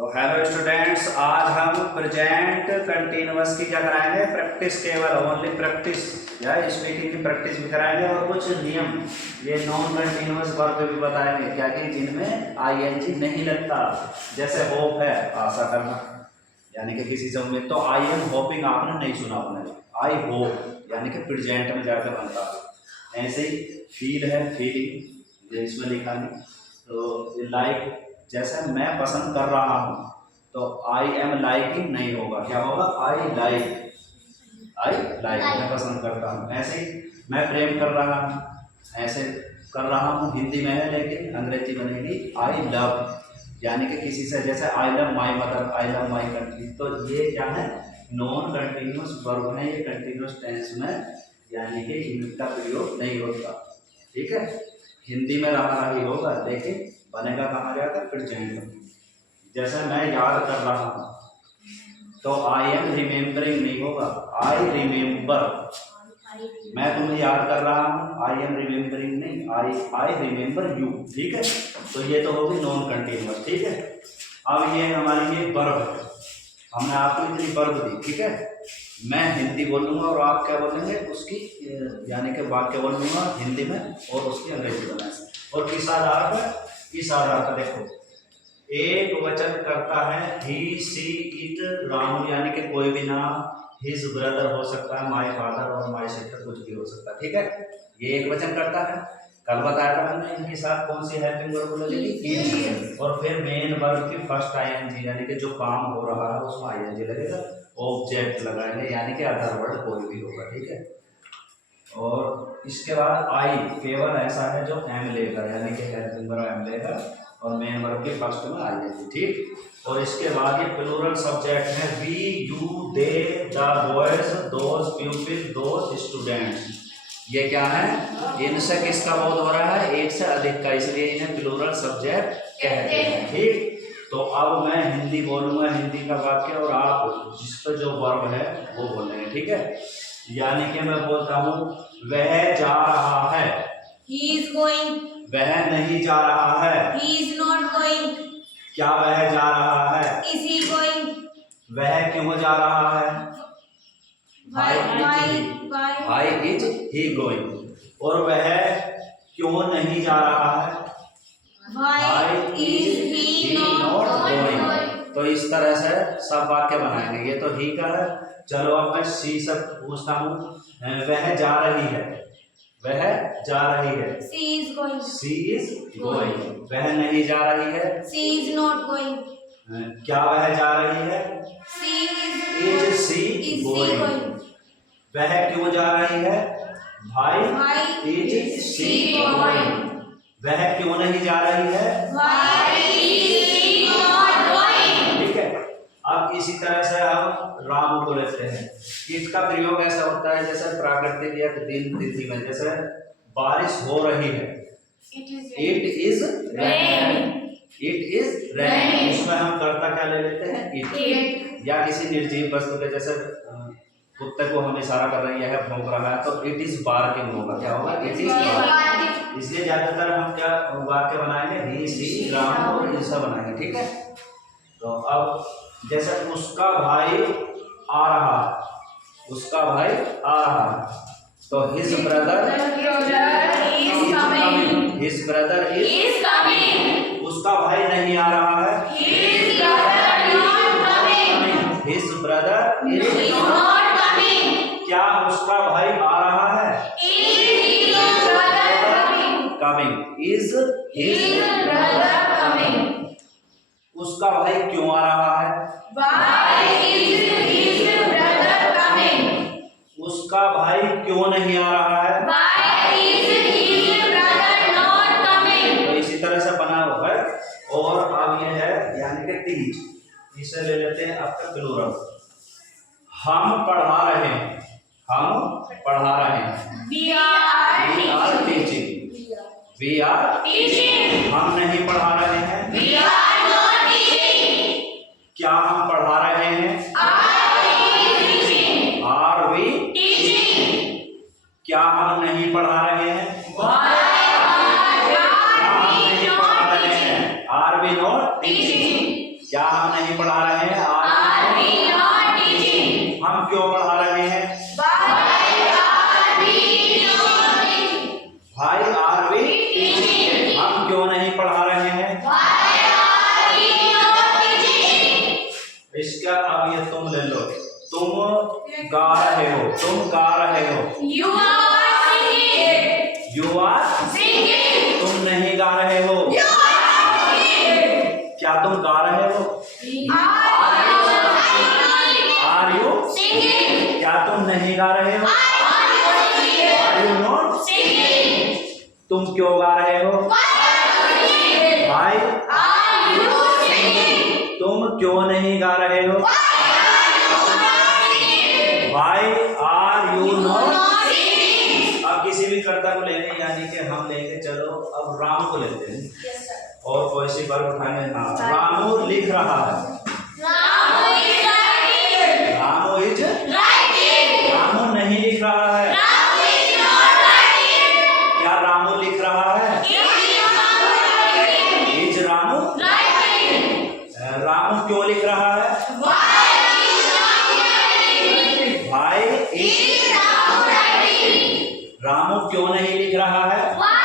तो hello students, आज हम प्रेजेंट कंटिन्यूअस की क्या कराएंगे, प्रैक्टिस, केवल ओनली प्रैक्टिस या स्पीकिंग की प्रैक्टिस भी कराएंगे और कुछ नियम ये नॉन कंटिन्यूअस वर्ब भी बताएंगे क्या कि जिनमें आईएनजी नहीं लगता, जैसे होप है आशा करना, यानी कि किसी से उम्मीद। तो आई एम होपिंग आपने नहीं सुना अपने, आई होप यानी कि प्रेजेंट में जाकर बनता है। ऐसे ही फील है, फीलिंग, ये इसमें लिखा नहीं। तो लाइक जैसे मैं पसंद कर रहा हूँ, तो आई एम लाइकिंग नहीं होगा, क्या होगा, आई लाइक, आई लाइक मैं पसंद करता हूँ। ऐसे ही मैं प्रेम कर रहा हूँ, ऐसे कर रहा हूँ हिंदी में है, लेकिन अंग्रेजी बनेगी आई लव, यानी कि किसी से, जैसे I love my mother, I love my country. तो ये क्या है, नॉन कंटिन्यूअस वर्ब है, ये कंटिन्यूअस टेंस में यानी कि इनका प्रयोग नहीं होता। ठीक है, हिंदी में रहा ही होगा, लेकिन बनेगा कहाँ जाकर, प्रेजेंट में। जैसे मैं याद कर रहा हूँ, तो आई एम रिमेम्बरिंग नहीं होगा, आई रिमेम्बर। मैं तुम्हें याद कर रहा हूँ, आई एम रिमेम्बरिंग नहीं, आई रिमेम्बर यू। ठीक है, तो ये तो होगी नॉन कंटिन्यूअस। ठीक है, अब ये हमारी ये वर्ब है, हमने आपको इतनी वर्ब दी। ठीक है, मैं हिंदी बोलूँगा और आप क्या बोलेंगे उसकी, यानी कि वाक्य बोलूँगा हिंदी में और उसकी अंग्रेजी बनाए। और किस आधार पर, इस आधार पर देखो, एक वचन करता है ही, सी, इट, राम, यानी कि कोई भी नाम, हिज ब्रदर हो सकता है, माय फादर और माय सिस्टर कुछ भी हो सकता है। ठीक है, ये एक वचन करता है। कल बताया था मैंने इनके साथ कौन सी हेल्पिंग वर्ब लगेगी, और फिर मेन वर्ब की फर्स्ट आईएनजी, यानी कि जो काम हो रहा है उसमें आईएनजी लगेगा, ऑब्जेक्ट लगाएंगे, यानी कि अदर वर्ड कोई भी होगा। ठीक है, और इसके बाद आई केवल ऐसा है जो एम लेगा, यानी कि हेल्पिंग वर्ब एम लेगा और मेन वर्ब के फर्स्ट में आ जाएगी। ठीक, और इसके बाद ये प्लूरल सब्जेक्ट है, we, you, they, the boys, those people, those students. ये क्या है, इनसे किसका बोध हो रहा है, एक से अधिक का, इसलिए इन्हें प्लूरल सब्जेक्ट कहते हैं। ठीक, तो अब मैं हिंदी बोलूंगा, हिंदी का वाक्य, और आप जिस पर जो वर्ब है वो बोलेंगे। ठीक है, यानी कि मैं बोलता हूँ वह जा रहा है, He is going. वह नहीं जा रहा है, He is not going. क्या वह जा रहा है, Is he going? वह क्यों जा रहा है, Why इज ही गोइंग, और वह क्यों नहीं जा रहा है, Why is he not going? तो इस तरह से सब वाक्य बनाएंगे। ये तो ही का है। चलो अब मैं सी से पूछता हूँ, वह जा रही है, वह जा रही है, She is going. She is going, वह नहीं जा रही है, She is not going. क्या वह जा रही है, Is she she going, going? वह क्यों जा रही है, भाई Why is is she she going, going? वह क्यों नहीं जा रही है। Why is she not going? ठीक है, अब इसी तरह से हम राम को लेते हैं। इसका प्रयोग ऐसा होता है जैसे प्राकृतिक या दिन तिथि में, जैसे बारिश हो रही है, it is rain, it is rain, इसमें हम कर्ता क्या ले लेते हैं, इट, या किसी निर्जीव वस्तु के, जैसे कुत्ते को हम इशारा कर रहे हैं, यह भौंक रहा है, तो इट इज बार्किंग होगा, क्या होगा, इट इज बार्किंग। इसलिए ज्यादातर हम क्या वाक्य बनाएंगे, ही, सी, राम और ऐसा बनाएंगे। ठीक है, तो अब जैसे उसका भाई आ रहा है, उसका भाई आ रहा है, तो his brother is coming. His brother is, Is coming. उसका भाई नहीं आ रहा है, His brother not coming. His brother Is is, not coming. क्या उसका भाई आ रहा है, Is his brother coming? Coming, is His brother coming. उसका भाई क्यों आ रहा है, Why is his brother coming? उसका भाई क्यों नहीं आ रहा है, Why is his brother not coming? तो इसी तरह से बना हुआ है। और अब ये है यानी कि टीच, इसे ले लेते हैं आपका प्लूरल, हम पढ़ा रहे हैं, हम पढ़ा रहे हैं, We are teaching, we are teaching. हम नहीं पढ़ा रहे हैं, We are not teaching. क्या हम पढ़ा रहे हैं, Are we teaching? Are we, Teaching. क्या हम नहीं पढ़ा रहे हैं, Why क्या हम are we नहीं पढ़ा not रहे teaching? हैं, are we not teaching. Teaching. क्या हम नहीं पढ़ा रहे हैं? Are we not teaching? हम क्यों पढ़ा रहे हैं? Why are we not teaching? भाई आर वी Teaching. हम क्यों नहीं पढ़ा रहे हैं? Why are we not teaching? इसका अब ये तुम ले लो, तुम गा रहे हो, तुम गा रहे हो, You are singing. You are, Singing. तुम नहीं गा रहे हो, You are singing. क्या तुम गा रहे हो? Are you, Singing. क्या तुम नहीं गा रहे हो? Are you singing? Are you not, Singing. तुम क्यों गा रहे हो? Why are you singing? भाई Are you singing? तुम क्यों नहीं गा रहे हो? Why are you not singing? भाई are you not. Not singing. अब किसी भी कर्ता को लेने, यानी कि हम लेके चलो अब राम को लेते हैं Yes, sir. और कोई सी वर्ब उठाएंगे। हाँ, रामू लिख रहा है, Ramu is writing. Ramu is, Writing. Ramu नहीं लिख रहा है, Ramu is not writing. क्या रामू लिख रहा है? Is not writing. Is Ramu, Writing. Ramu क्यों लिख रहा है? Why is not writing? भाई is, Is Ramu writing? Ramu क्यों नहीं लिख रहा है? Why